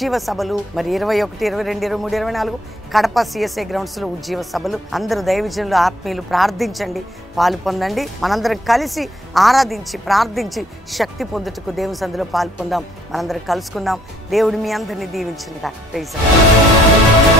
ఉజ్జీవ సభలు, మరి 21, 22, 23, 24 కడప CSA గ్రౌండ్స్లో ఉజ్జీవ సభలు. అందరూ దైవజనులు, ఆత్మీయులు ప్రార్థించండి, పాలు పొందండి. మనందరం కలిసి ఆరాధించి ప్రార్థించి శక్తి పొందుటకు దేవుని సందులో పాలు పొందాం. మనందరం కలుసుకుందాం. దేవుడు మీ అందరినీ దీవించును గాక. Praise the lord.